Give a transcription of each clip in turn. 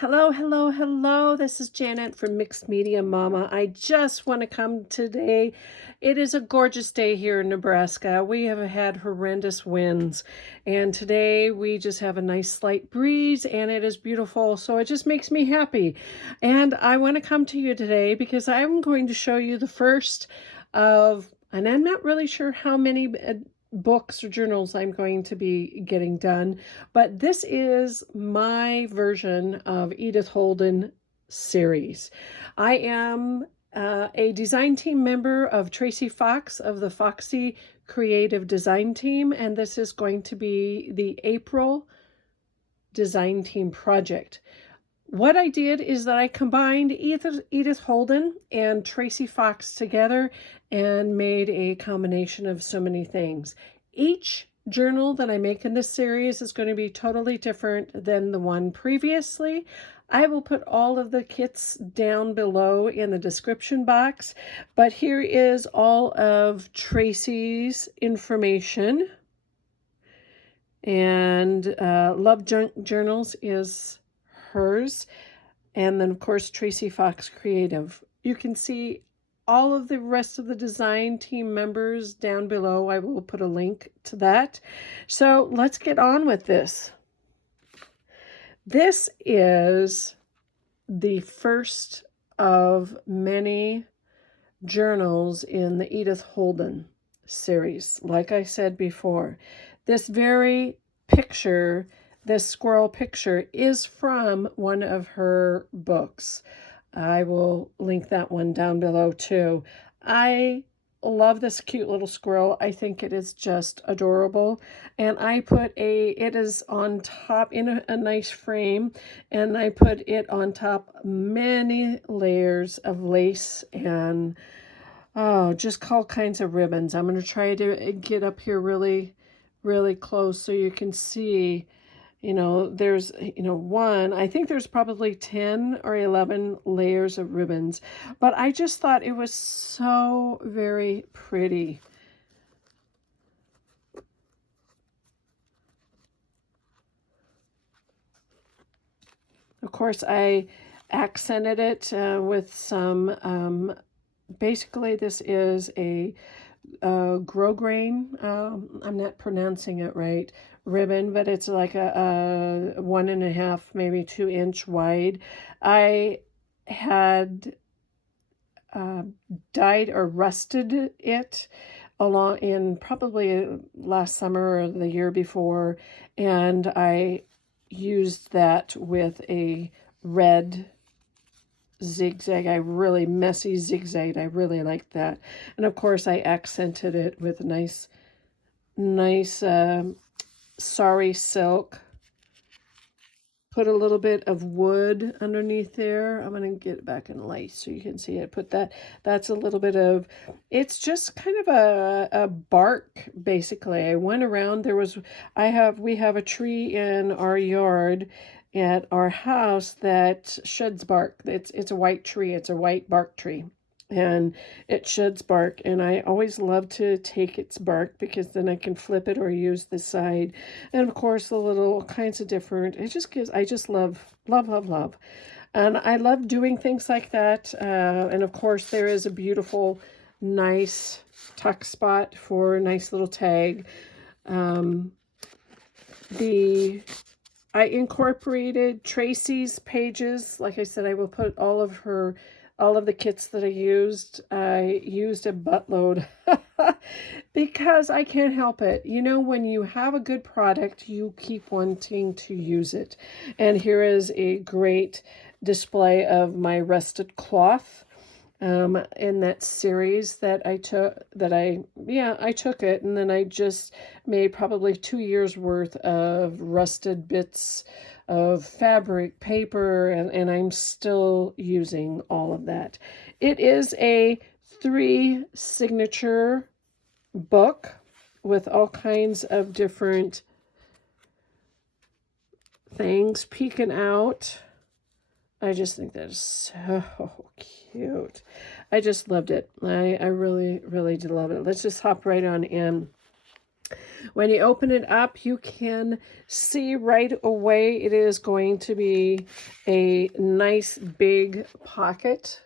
Hello, hello, hello. This is Janet from Mixed Media Mama. I just want to come today. It is a gorgeous day here in Nebraska. We have had horrendous winds, and today we just have a nice slight breeze, and it is beautiful. So it just makes me happy. And I want to come to you today because I'm going to show you the first of, and I'm not really sure how many books or journals I'm going to be getting done, but this is my version of Edith Holden series. I am a design team member of Tracie Fox of the Foxy Creative design team, and this is going to be the April design team project. What I did is that I combined Edith Holden and Tracie Fox together and made a combination of so many things. Each journal that I make in this series is going to be totally different than the one previously. I will put all of the kits down below in the description box, but here is all of Tracie's information. And LoveJunkJournal is hers, and then of course Tracie Fox Creative. You can see all of the rest of the design team members down below. I will put a link to that. So let's get on with this. This is the first of many journals in the Edith Holden series. Like I said before, this very picture, this squirrel picture, is from one of her books. I will link that one down below too. I love this cute little squirrel. I think it is just adorable. And I put it is on top in a nice frame, and I put it on top many layers of lace and just all kinds of ribbons. I'm going to try to get up here really close so you can see, there's, I think there's probably 10 or 11 layers of ribbons, but I just thought it was so very pretty. Of course, I accented it with some, basically this is a grosgrain, I'm not pronouncing it right, ribbon, but it's like a 1.5, maybe 2 inch wide. I had dyed or rusted it along in probably last summer or the year before, and I used that with a red zigzag. I really messy zigzag. I really like that. And of course I accented it with nice sari silk. Put a little bit of wood underneath there. I'm going to get it back in light so you can see it. Put that's a little bit of, it's just kind of a bark, basically. I went around, we have a tree in our yard at our house that sheds bark. It's a white tree. It's a white bark tree, and it sheds bark, and I always love to take its bark because then I can flip it or use the side. And of course the little kinds of different, I just love. And I love doing things like that. And of course there is a beautiful nice tuck spot for a nice little tag. I incorporated Tracie's pages. Like I said, I will put all of the kits that I used a buttload because I can't help it. When you have a good product, you keep wanting to use it. And here is a great display of my rusted cloth in that series that I took, I took it, and then I just made probably 2 years worth of rusted bits of fabric, paper, and I'm still using all of that. It is a 3 signature book with all kinds of different things peeking out. I just think that is so cute. I just loved it. I really did love it. Let's just hop right on in. When you open it up, you can see right away it is going to be a nice big pocket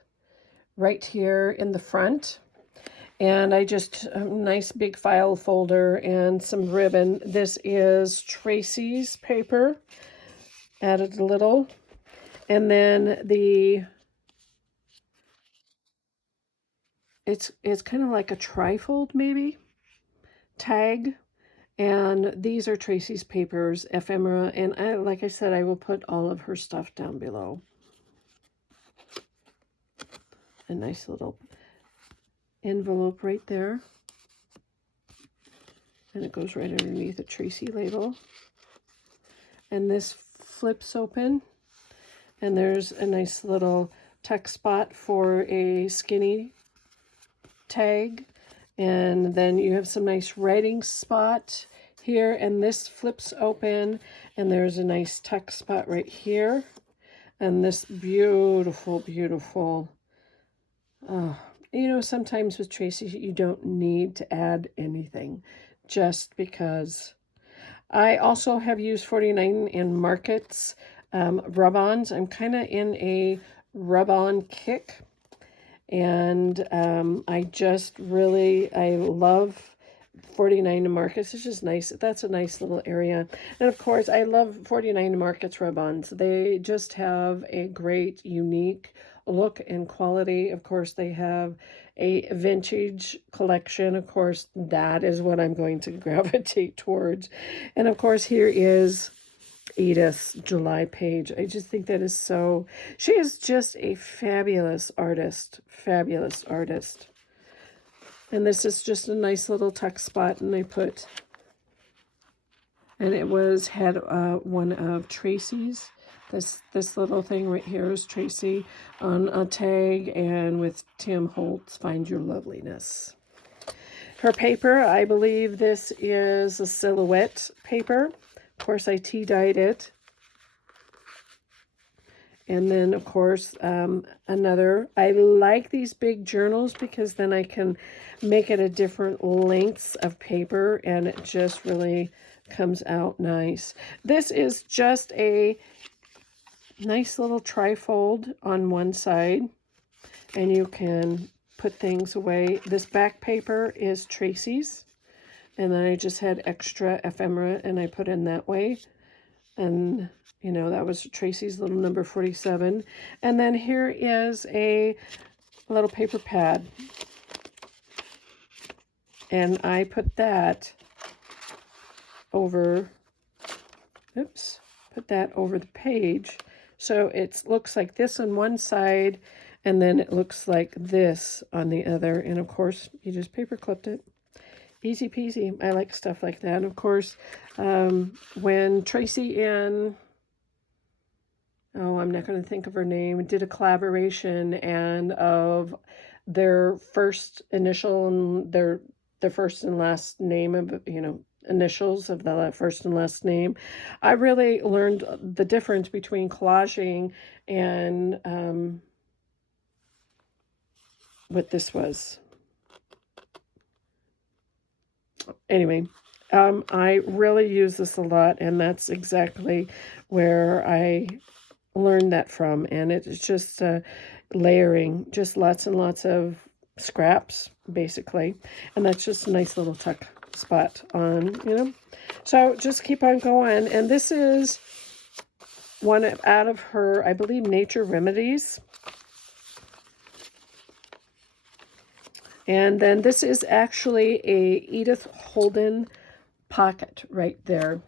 right here in the front. And I just, a nice big file folder and some ribbon. This is Tracie's paper, added a little. And then it's kind of like a trifold maybe, tag. And these are Tracie's papers, ephemera, and like I said, I will put all of her stuff down below. A nice little envelope right there. And it goes right underneath the Tracie label. And this flips open, and there's a nice little tuck spot for a skinny tag. And then you have some nice writing spot here, and this flips open, and there's a nice tuck spot right here. And this beautiful, beautiful, you know, sometimes with Tracie, you don't need to add anything just because. I also have used 49 in Markets rub-ons. I'm kind of in a rub-on kick. And I just really, I love 49 Markets. It's just nice. That's a nice little area. And of course, I love 49 Markets rub-ons. They just have a great, unique look and quality. Of course, they have a vintage collection. Of course, that is what I'm going to gravitate towards. And of course, here is Edith's July page. I just think that is so, she is just a fabulous artist, fabulous artist. And this is just a nice little tuck spot, and I put, and it had one of Tracie's. This little thing right here is Tracie on a tag, and with Tim Holtz, Find Your Loveliness. Her paper, I believe this is a silhouette paper. Of course, I tea-dyed it. And then, of course, another. I like these big journals because then I can make it a different lengths of paper, and it just really comes out nice. This is just a nice little trifold on one side, and you can put things away. This back paper is Tracie's. And then I just had extra ephemera, and I put in that way. And, you know, that was Tracie's little number 47. And then here is a little paper pad. And I put that over, put that over the page. So it looks like this on one side, and then it looks like this on the other. And, of course, you just paper clipped it. Easy peasy. I like stuff like that. Of course, when Tracie and, I'm not going to think of her name, did a collaboration, and of their first initial and their first and last name of, you know, initials of the first and last name, I really learned the difference between collaging and what this was. Anyway, I really use this a lot, and that's exactly where I learned that from. And it's just layering, just lots and lots of scraps, basically. And that's just a nice little tuck spot on, you know. So just keep on going. And this is one out of her, I believe, Nature Remedies. And then this is actually a Edith Holden pocket right there,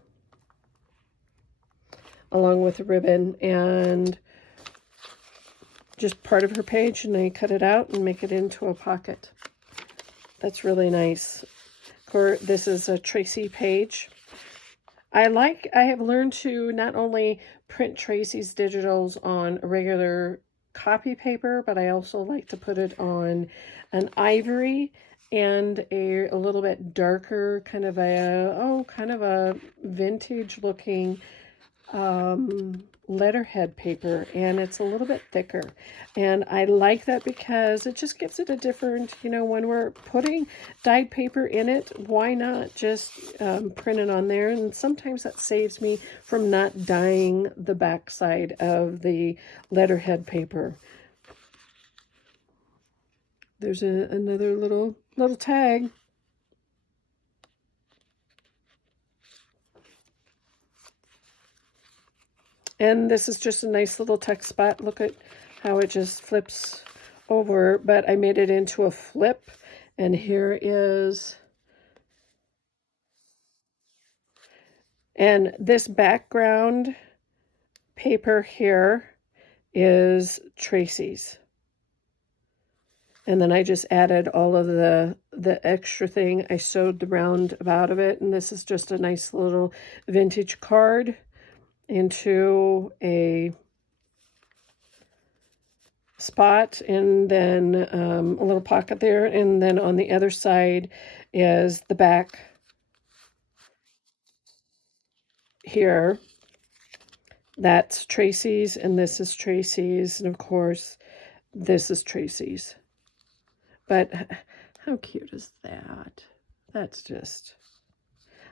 along with a ribbon, and just part of her page, and I cut it out and make it into a pocket. That's really nice. This is a Tracie page. I have learned to not only print Tracie's digitals on a regular copy paper, but I also like to put it on an ivory and a little bit darker, kind of a vintage looking letterhead paper, and it's a little bit thicker, and I like that because it just gives it a different, you know, when we're putting dyed paper in it, why not just print it on there? And sometimes that saves me from not dyeing the back side of the letterhead paper. There's another little tag. And this is just a nice little text spot. Look at how it just flips over, but I made it into a flip. And here is, and this background paper here is Tracie's. And then I just added all of the extra thing. I sewed the roundabout of it, and this is just a nice little vintage card into a spot, and then a little pocket there, and then on the other side is the back here. That's Tracie's, and this is Tracie's, and of course this is Tracie's. But how cute is that? That's just,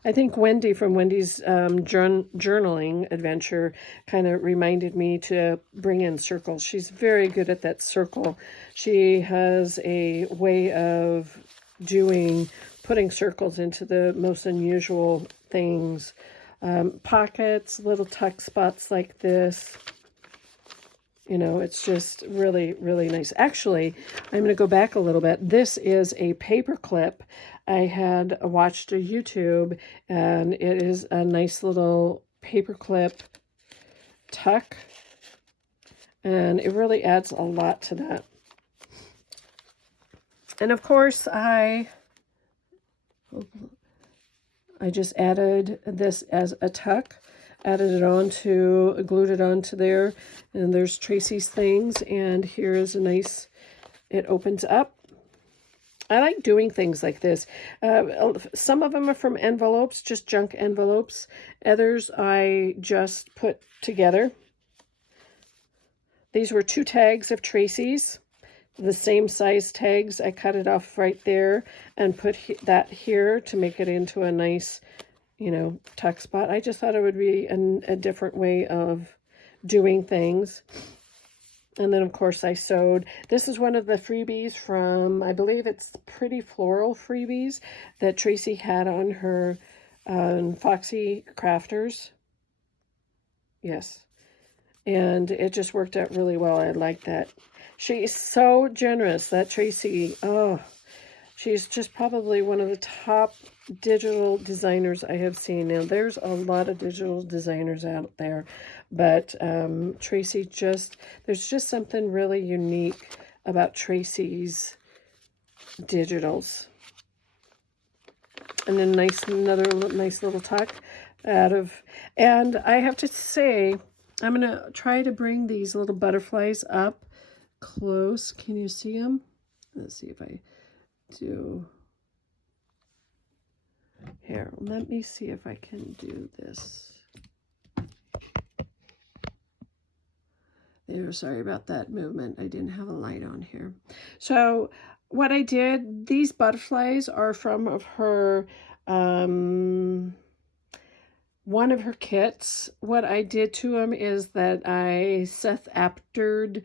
I think Wendy from Wendy's journaling adventure kind of reminded me to bring in circles. She's very good at that circle. She has a way of putting circles into the most unusual things. Pockets, little tuck spots like this. You know, it's just really, really nice. Actually, I'm going to go back a little bit. This is a paper clip. I had watched a YouTube, and it is a nice little paper clip tuck, and it really adds a lot to that. And of course, I just added this as a tuck, added it onto, glued it onto there, and there's Tracie's things, and here is a nice, it opens up. I like doing things like this. Some of them are from envelopes, just junk envelopes. Others I just put together. These were 2 tags of Tracie's, the same size tags. I cut it off right there and put that here to make it into a nice, you know, tuck spot. I just thought it would be a different way of doing things. And then, of course, I sewed. This is one of the freebies from, I believe it's Pretty Floral freebies that Tracie had on her Foxy Crafters. Yes. And it just worked out really well. I like that. She's so generous, that Tracie. Oh, she's just probably one of the top digital designers I have seen. Now, there's a lot of digital designers out there, but Tracie there's just something really unique about Tracie's digitals. And then another nice little tuck out of, and I have to say, I'm going to try to bring these little butterflies up close. Can you see them? Let's see if I do. Here, let me see if I can do this. There, sorry about that movement. I didn't have a light on here. So what I did, these butterflies are from her, one of her kits. What I did to them is that I Seth Aptered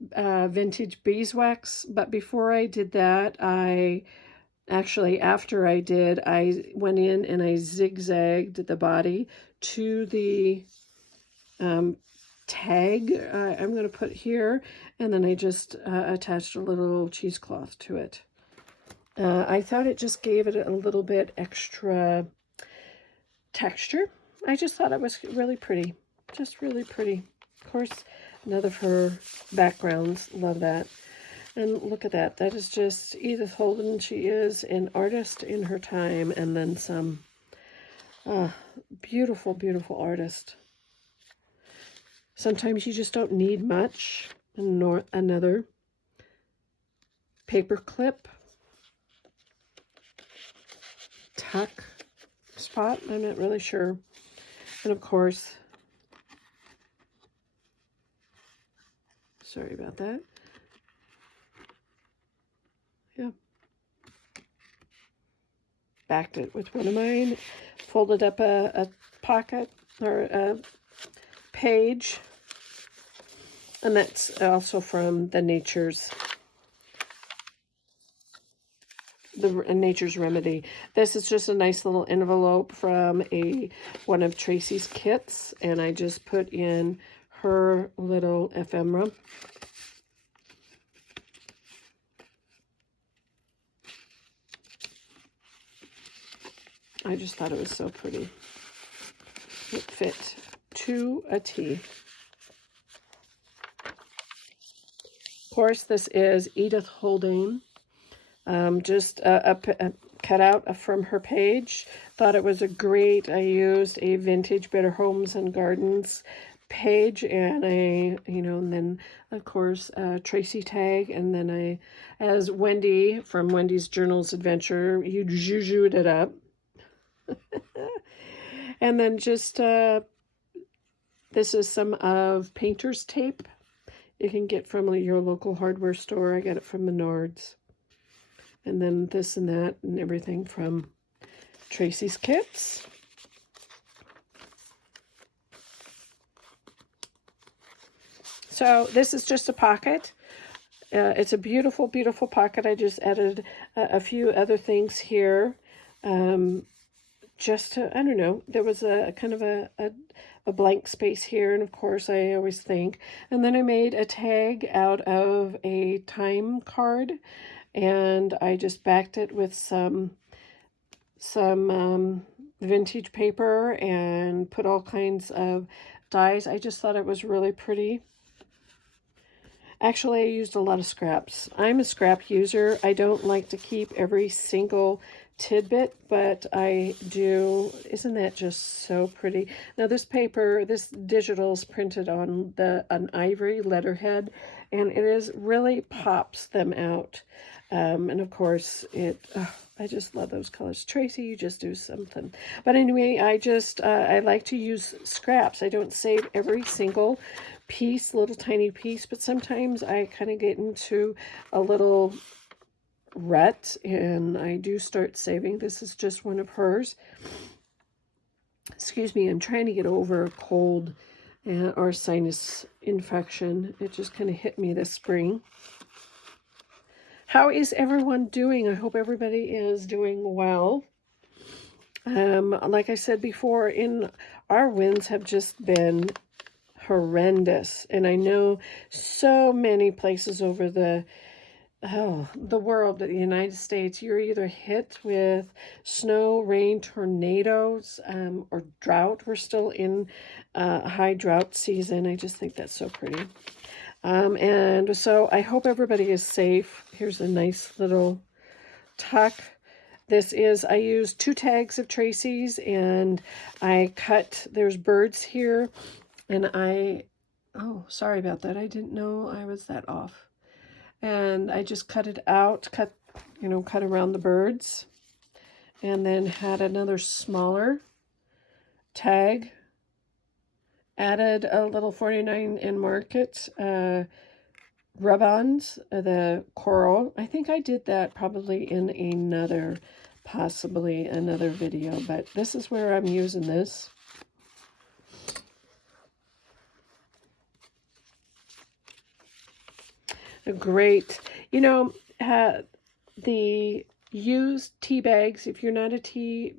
vintage beeswax, but before I did that, actually, after I did, I went in and I zigzagged the body to the tag I'm going to put here, and then I just attached a little cheesecloth to it. I thought it just gave it a little bit extra texture. I just thought it was really pretty, just really pretty. Of course, another of her backgrounds, love that. And look at that. That is just Edith Holden. She is an artist in her time, and then some. Beautiful, beautiful artist. Sometimes you just don't need much. And another paper clip tuck spot. I'm not really sure. And of course, sorry about that. Yeah. Backed it with one of mine, folded up a pocket or a page, and that's also from the Nature's Remedy. This is just a nice little envelope from one of Tracie's kits, and I just put in her little ephemera. I just thought it was so pretty. It fit to a T. Of course, this is Edith Holden. Just a cutout from her page. Thought it was a great. I used a vintage Better Homes and Gardens page, and and then of course Tracie tag, and then as Wendy from Wendy's Journals Adventure, you zhuzhed it up. And then just this is some of painter's tape you can get from your local hardware store. I got it from Menards. And then this and that and everything from Tracie's kits. So this is just a pocket. It's a beautiful, beautiful pocket. I just added a few other things here. Just to, I don't know, there was a kind of a blank space here, and of course I always think. And then I made a tag out of a time card, and I just backed it with some vintage paper and put all kinds of dies. I just thought it was really pretty. Actually, I used a lot of scraps. I'm a scrap user. I don't like to keep every single tidbit, but I do. Isn't that just so pretty? Now this paper, this digital is printed on an ivory letterhead, and it is really pops them out. And of course I just love those colors. Tracie, you just do something. But anyway, I like to use scraps. I don't save every single piece, little tiny piece, but sometimes I kind of get into a little rut, and I do start saving. This is just one of hers. Excuse me, I'm trying to get over a cold or sinus infection. It just kind of hit me this spring. How is everyone doing? I hope everybody is doing well. Like I said before, our winds have just been horrendous, and I know so many places over the world, the United States, you're either hit with snow, rain, tornadoes, or drought. We're still in high drought season. I just think that's so pretty. And so I hope everybody is safe. Here's a nice little tuck. I used 2 tags of Tracie's, and I cut, there's birds here, and oh, sorry about that. I didn't know I was that off. And I just cut it out, cut around the birds, and then had another smaller tag. Added a little 49 in Market rub-ons, the coral. I think I did that probably in possibly another video, but this is where I'm using this. Great. The used tea bags, if you're not a tea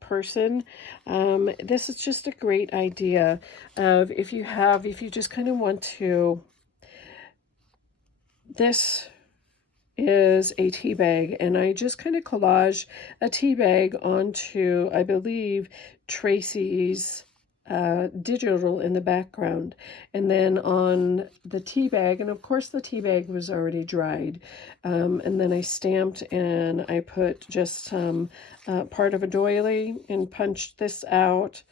person, this is just a great idea of if you just kind of want to. This is a tea bag, and I just kind of collage a tea bag onto, I believe, Tracie's digital in the background, and then on the tea bag, and of course the tea bag was already dried, and then I stamped, and I put just some part of a doily and punched this out.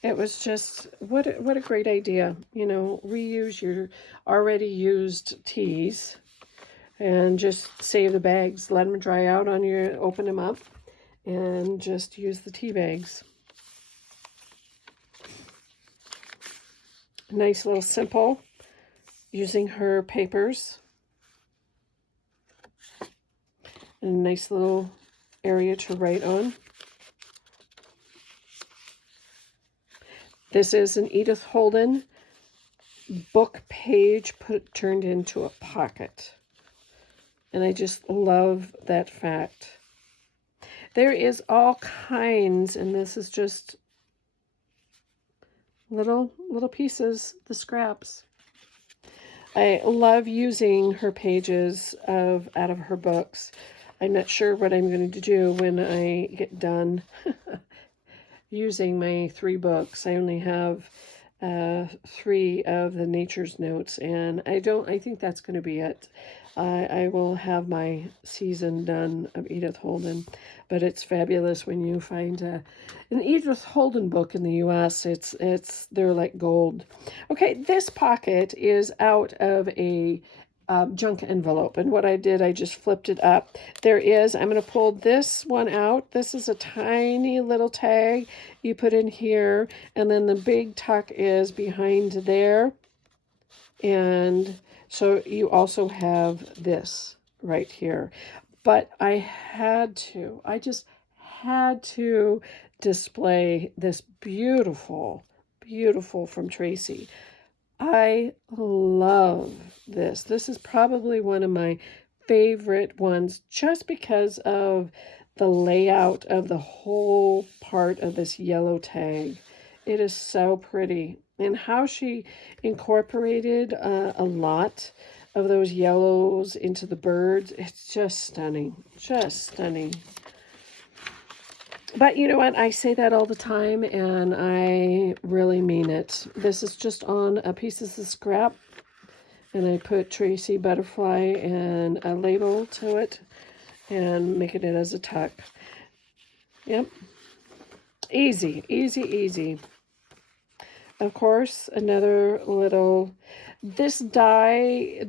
It was just what a great idea. Reuse your already used teas and just save the bags, let them dry out on open them up, and just use the tea bags. Nice little simple using her papers. And a nice little area to write on. This is an Edith Holden book page turned into a pocket. And I just love that fact. There is all kinds, and this is just little pieces, the scraps. I love using her pages out of her books. I'm not sure what I'm going to do when I get done using my 3 books. I only have 3 of the Nature's Notes, and I think that's going to be it. I will have my season done of Edith Holden, but it's fabulous when you find an Edith Holden book in the U.S. They're like gold. Okay, this pocket is out of a junk envelope, and what I did, I just flipped it up. I'm going to pull this one out. This is a tiny little tag you put in here, and then the big tuck is behind there, and so you also have this right here. But I just had to display this beautiful from Tracie. I love this. This is probably one of my favorite ones just because of the layout of the whole part of this yellow tag. It is so pretty. And how she incorporated a lot of those yellows into the birds. It's just stunning. Just stunning. But you know what? I say that all the time, and I really mean it. This is just on a piece of scrap, and I put Tracie Butterfly and a label to it, and making it as a tuck. Yep. Easy, easy, easy. Of course, another little, this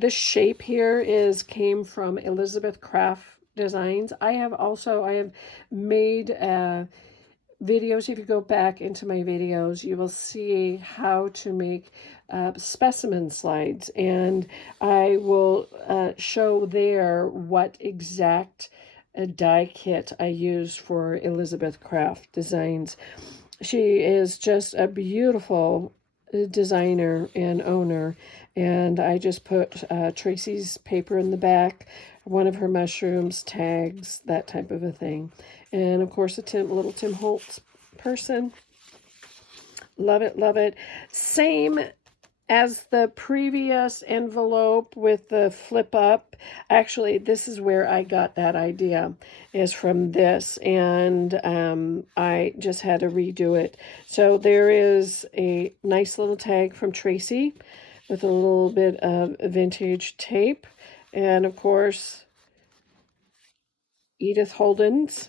shape here came from Elizabeth Craft Designs. I have made videos. If you go back into my videos, you will see how to make specimen slides, and I will show there what exact die kit I use for Elizabeth Craft Designs. She is just a beautiful designer and owner, and I just put Tracie's paper in the back, one of her mushrooms, tags, that type of a thing. And of course a little Tim Holtz person. Love it, love it. Same as the previous envelope with the flip up. Actually, this is where I got that idea, is from this, and I just had to redo it. So there is a nice little tag from Tracie with a little bit of vintage tape, and of course Edith Holden's.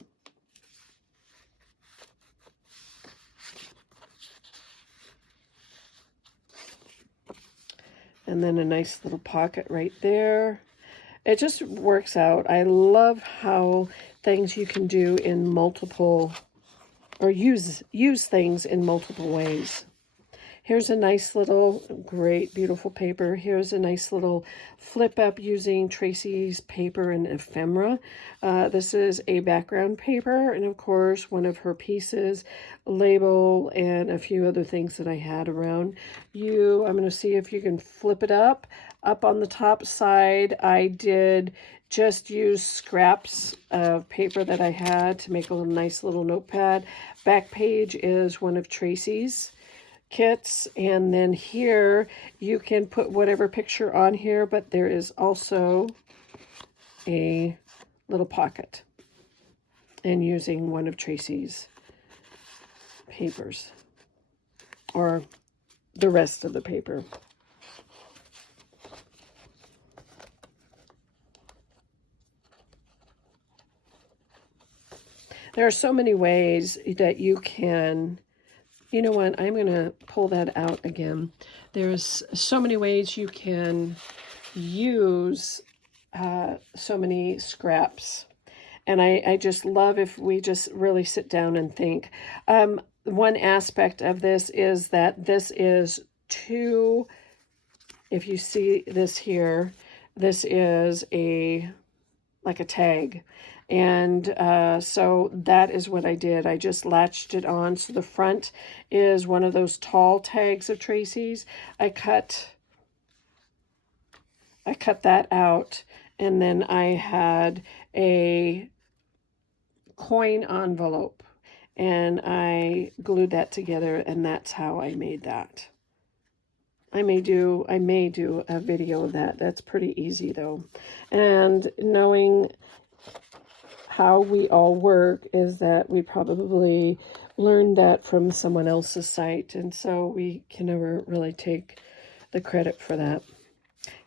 And then a nice little pocket right there. It just works out. I love how things you can do in multiple, or use things in multiple ways. Here's a nice little, great, beautiful paper. Here's a nice little flip up using Tracie's paper and ephemera. This is a background paper, and of course one of her pieces, label, and a few other things that I had around. I'm going to see if you can flip it up. Up on the top side, I did just use scraps of paper that I had to make a nice little notepad. Back page is one of Tracie's kits, and then here you can put whatever picture on here, but there is also a little pocket, and using one of Tracie's papers, or the rest of the paper. There are so many ways that you can. You know what? I'm going to pull that out again. There's so many ways you can use so many scraps. And I just love if we just really sit down and think. One aspect of this is that this is 2 if you see this here, this is like a tag. And so that is what I did. I just latched it on. So the front is one of those tall tags of Tracie's. I cut that out, and then I had a coin envelope, and I glued that together, and that's how I made that. I may do a video of that. That's pretty easy though. And knowing how we all work is that we probably learned that from someone else's site, and so we can never really take the credit for that.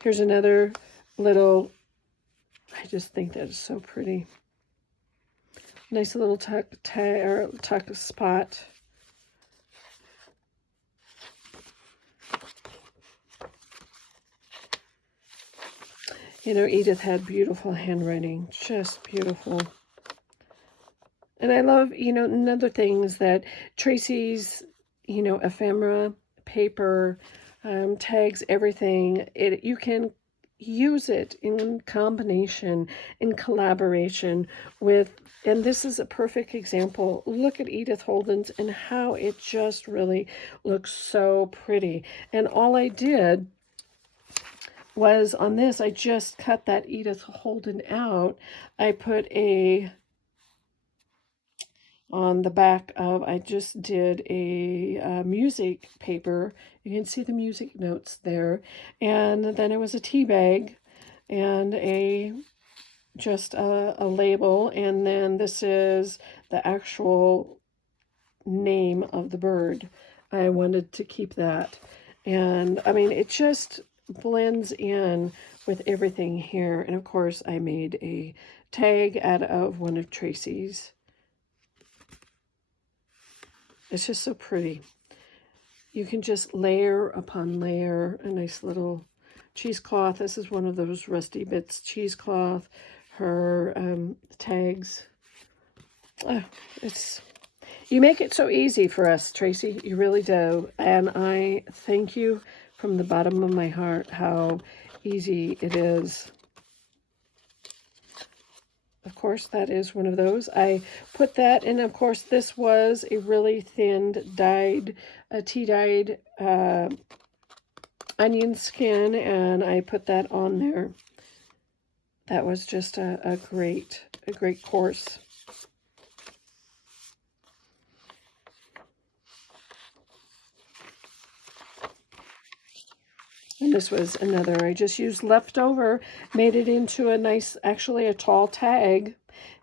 Here's another little, I just think that is so pretty. Nice little tuck spot. You know, Edith had beautiful handwriting, just beautiful. And I love, you know, another thing is that Tracie's, you know, ephemera, paper, tags, everything, you can use it in combination, in collaboration with, and this is a perfect example. Look at Edith Holden's and how it just really looks so pretty. And all I did was on this, I just cut that Edith Holden out. I put on the back of, I just did a music paper. You can see the music notes there. And then it was a tea bag and just a label. And then this is the actual name of the bird. I wanted to keep that. And I mean, it just blends in with everything here. And of course I made a tag out of one of Tracie's. It's just so pretty. You can just layer upon layer a nice little cheesecloth. This is one of those Rusty Bits cheesecloth. Her tags. You make it so easy for us, Tracie. You really do. And I thank you from the bottom of my heart how easy it is. Of course, that is one of those. I put that in. Of course, this was a really thin tea-dyed onion skin, and I put that on there. That was just a great course. And this was another, I just used leftover, made it into a nice, actually a tall tag,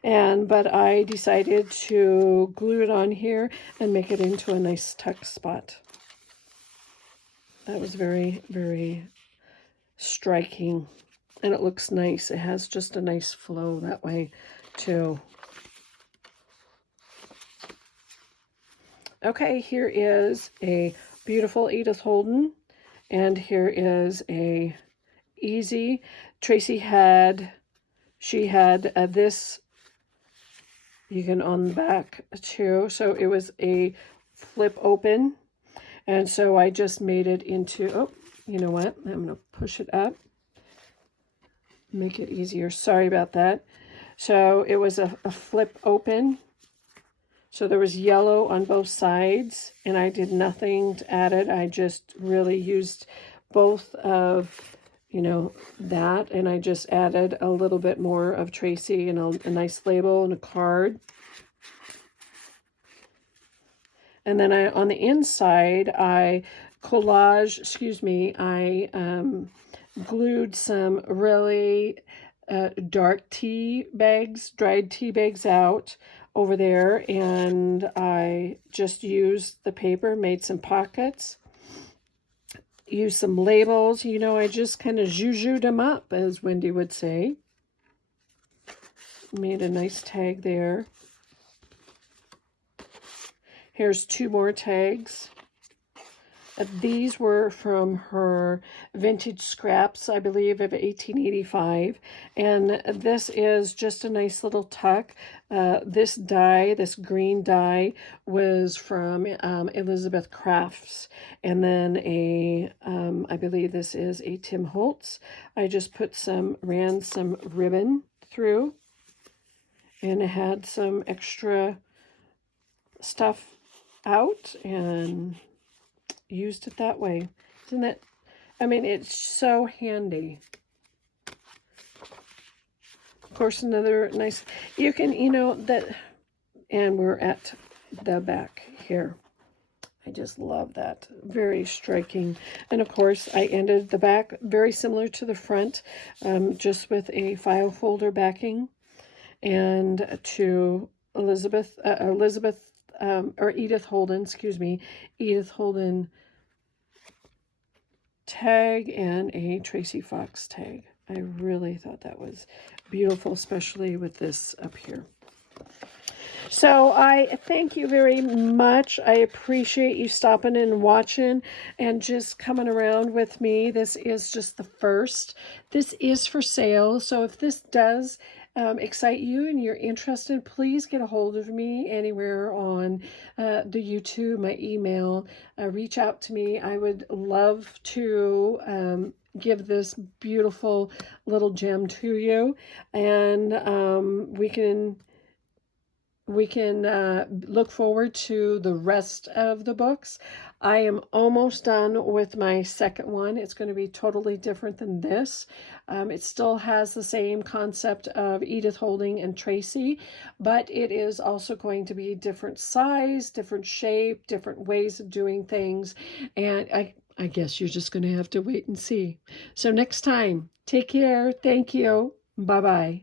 but I decided to glue it on here and make it into a nice tuck spot. That was very, very striking, and it looks nice. It has just a nice flow that way too. Okay, here is a beautiful Edith Holden. And here is a easy. Tracie had this, you can on the back too. So it was a flip open. And so I just made it into, oh, you know what? I'm going to push it up. Make it easier. Sorry about that. So it was a flip open. So there was yellow on both sides, and I did nothing to add it. I just really used both of, you know, that, and I just added a little bit more of Tracie and a nice label and a card. And then on the inside, I glued some really dark tea bags, dried tea bags out over there, and I just used the paper, made some pockets, used some labels. You know, I just kind of zhuzhed them up, as Wendy would say. Made a nice tag there. Here's two more tags. These were from her vintage scraps, I believe, of 1885. And this is just a nice little tuck. This dye, this green dye, was from Elizabeth Crafts. And then I believe this is a Tim Holtz. I just ran some ribbon through, and I had some extra stuff out and used it that way. Isn't that, I mean, it's so handy. Of course, another nice, you can, that, and we're at the back here. I just love that. Very striking. And of course, I ended the back very similar to the front, just with a file folder backing, and to Edith Holden, excuse me, Edith Holden tag and a Tracie Fox tag. I really thought that was beautiful, especially with this up here. So I thank you very much. I appreciate you stopping in and watching and just coming around with me. This is just the first. This is for sale. So if this does excite you and you're interested, please get a hold of me anywhere on the YouTube, my email. Reach out to me. I would love to give this beautiful little gem to you, and we can look forward to the rest of the books. I am almost done with my second one. It's going to be totally different than this. It still has the same concept of Edith Holden and Tracie, but it is also going to be different size, different shape, different ways of doing things. And I guess you're just going to have to wait and see. So next time, take care. Thank you. Bye-bye.